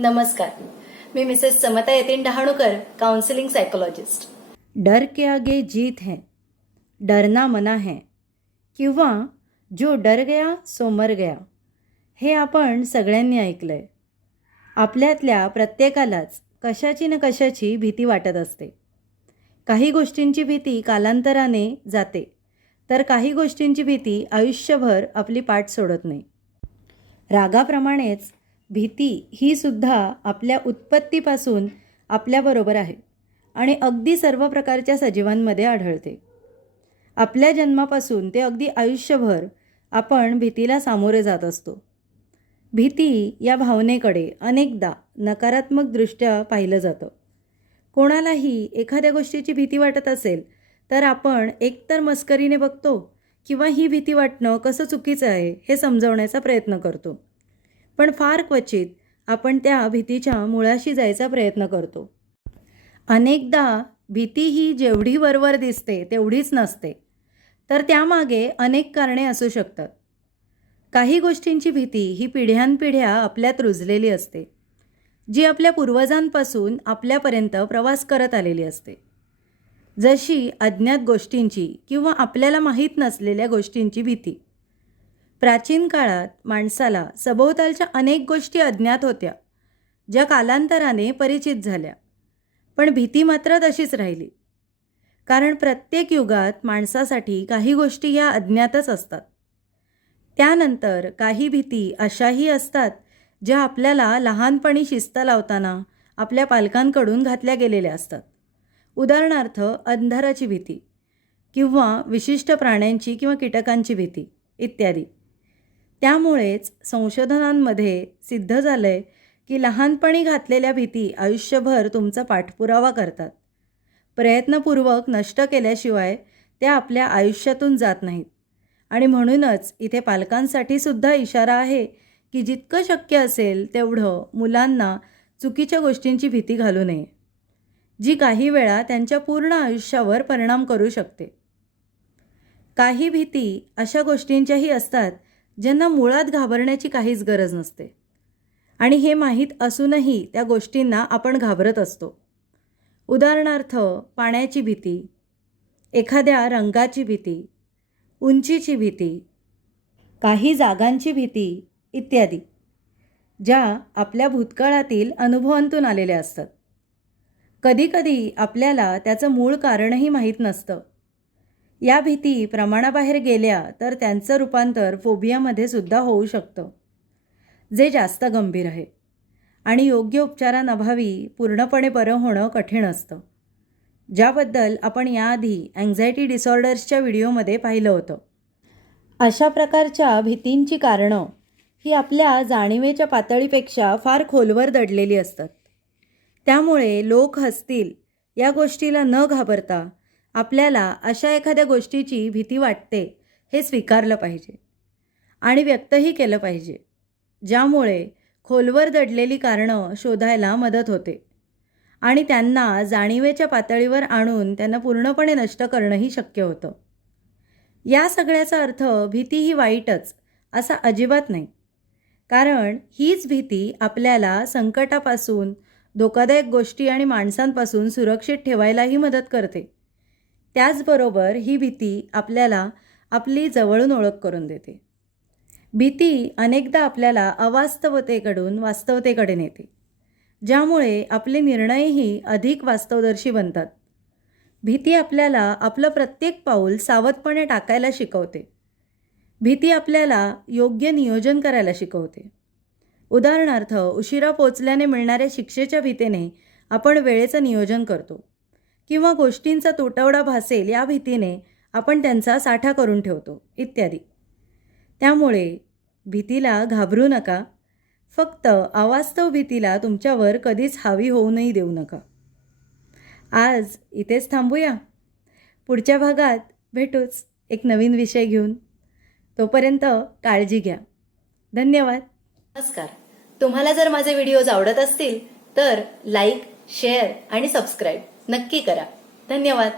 नमस्कार. मी मिसेस समता Yatin Dahanukar, counselling psychologist. डर के आगे जीत है, डरना मना है, किंवा जो डर गया सो मर गया, हे आपण सगळ्यांनी ऐकलंय. आपल्यातल्या प्रत्येकालाच कशाची न कशाची भीती वाटत असते. काही गोष्टींची भीती कालांतराने जाते, तर काही गोष्टींची भीती आयुष्यभर आपली पाठ सोडत नाही. रागाप्रमाणेच भीती ही सुद्धा आपल्या उत्पत्तीपासून आपल्याबरोबर आहे आणि अगदी सर्व प्रकारच्या सजीवांमध्ये आढळते. आपल्या जन्मापासून ते अगदी आयुष्यभर आपण भीतीला सामोरे जात असतो. भीती या भावनेकडे अनेकदा नकारात्मकदृष्ट्या पाहिलं जातं. कोणालाही एखाद्या गोष्टीची भीती वाटत असेल तर आपण एकतर मस्करीने बघतो किंवा ही भीती वाटणं कसं चुकीचं आहे हे समजवण्याचा प्रयत्न करतो. पण फार क्वचित आपण त्या भीतीच्या मुळाशी जायचा प्रयत्न करतो. अनेकदा भीती ही जेवढी वरवर दिसते तेवढीच नसते, तर त्यामागे अनेक कारणे असू शकतात. काही गोष्टींची भीती ही पिढ्यानपिढ्या आपल्यात रुजलेली असते, जी आपल्या पूर्वजांपासून आपल्यापर्यंत प्रवास करत आलेली असते. जशी अज्ञात गोष्टींची किंवा आपल्याला माहीत नसलेल्या गोष्टींची भीती. प्राचीन काळात माणसाला सभोवतालच्या अनेक गोष्टी अज्ञात होत्या, ज्या कालांतराने परिचित झाल्या, पण भीती मात्र तशीच राहिली. कारण प्रत्येक युगात माणसासाठी काही गोष्टी या अज्ञातच असतात. त्यानंतर काही भीती अशाही असतात ज्या आपल्याला लहानपणी शिस्त लावताना आपल्या पालकांकडून घातल्या गेलेल्या असतात. उदाहरणार्थ अंधाराची भीती किंवा विशिष्ट प्राण्यांची किंवा कीटकांची भीती इत्यादी. त्यामुळेच संशोधनांमध्ये सिद्ध झालं आहे की लहानपणी घातलेल्या भीती आयुष्यभर तुमचा पाठपुरावा करतात. प्रयत्नपूर्वक नष्ट केल्याशिवाय त्या आपल्या आयुष्यातून जात नाहीत. आणि म्हणूनच इथे पालकांसाठी सुद्धा इशारा आहे की जितकं शक्य असेल तेवढं मुलांना चुकीच्या गोष्टींची भीती घालू नये, जी काही वेळा त्यांच्या पूर्ण आयुष्यावर परिणाम करू शकते. काही भीती अशा गोष्टींच्याही असतात ज्यांना मुळात घाबरण्याची काहीच गरज नसते आणि हे माहीत असूनही त्या गोष्टींना आपण घाबरत असतो. उदाहरणार्थ पाण्याची भीती, एखाद्या रंगाची भीती, उंचीची भीती, काही जागांची भीती इत्यादी, ज्या आपल्या भूतकाळातील अनुभवांतून आलेल्या असतात. कधीकधी आपल्याला त्याचं मूळ कारणही माहीत नसतं. या भीती प्रमाणाबाहेर गेल्या तर त्यांचं रूपांतर फोबियामध्ये सुद्धा होऊ शकतं, जे जास्त गंभीर आहे आणि योग्य उपचारांअभावी पूर्णपणे बरं होणं कठीण असतं, ज्याबद्दल आपण याआधी अँक्झायटी डिसऑर्डर्सच्या व्हिडिओमध्ये पाहिलं होतं. अशा प्रकारच्या भीतींची कारणं ही आपल्या जाणीवेच्या पातळीपेक्षा फार खोलवर दडलेली असतात. त्यामुळे लोक हसतील या गोष्टीला न घाबरता आपल्याला अशा एखाद्या गोष्टीची भीती वाटते हे स्वीकारलं पाहिजे आणि व्यक्तही केलं पाहिजे, ज्यामुळे खोलवर दडलेली कारणं शोधायला मदत होते आणि त्यांना जाणीवेच्या पातळीवर आणून त्यांना पूर्णपणे नष्ट करणंही शक्य होतं. या सगळ्याचा अर्थ भीती ही वाईटच असा अजिबात नाही, कारण हीच भीती आपल्याला संकटापासून, धोकादायक गोष्टी आणि माणसांपासून सुरक्षित ठेवायलाही मदत करते. त्याचबरोबर ही भीती आपल्याला आपली जवळून ओळख करून देते. भीती अनेकदा आपल्याला अवास्तवतेकडून वास्तवतेकडे नेते, ज्यामुळे आपले निर्णयही अधिक वास्तवदर्शी बनतात. भीती आपल्याला आपलं प्रत्येक पाऊल सावधपणे टाकायला शिकवते. भीती आपल्याला योग्य नियोजन करायला शिकवते. उदाहरणार्थ उशिरा पोचल्याने मिळणाऱ्या शिक्षेच्या भीतीने आपण वेळेचं नियोजन करतो किंवा गोष्टींचा तुटवडा भासेल या भीतीने आपण त्यांचा साठा करून ठेवतो इत्यादी. त्यामुळे भीतीला घाबरू नका, फक्त अवास्तव भीतीला तुमच्यावर कधीच हावी होऊनही देऊ नका. आज इथेच थांबूया. पुढच्या भागात भेटूच एक नवीन विषय घेऊन. तोपर्यंत काळजी घ्या. धन्यवाद. नमस्कार. तुम्हाला जर माझे व्हिडिओज आवडत असतील तर लाईक, शेअर आणि सबस्क्राईब नक्की करा. धन्यवाद.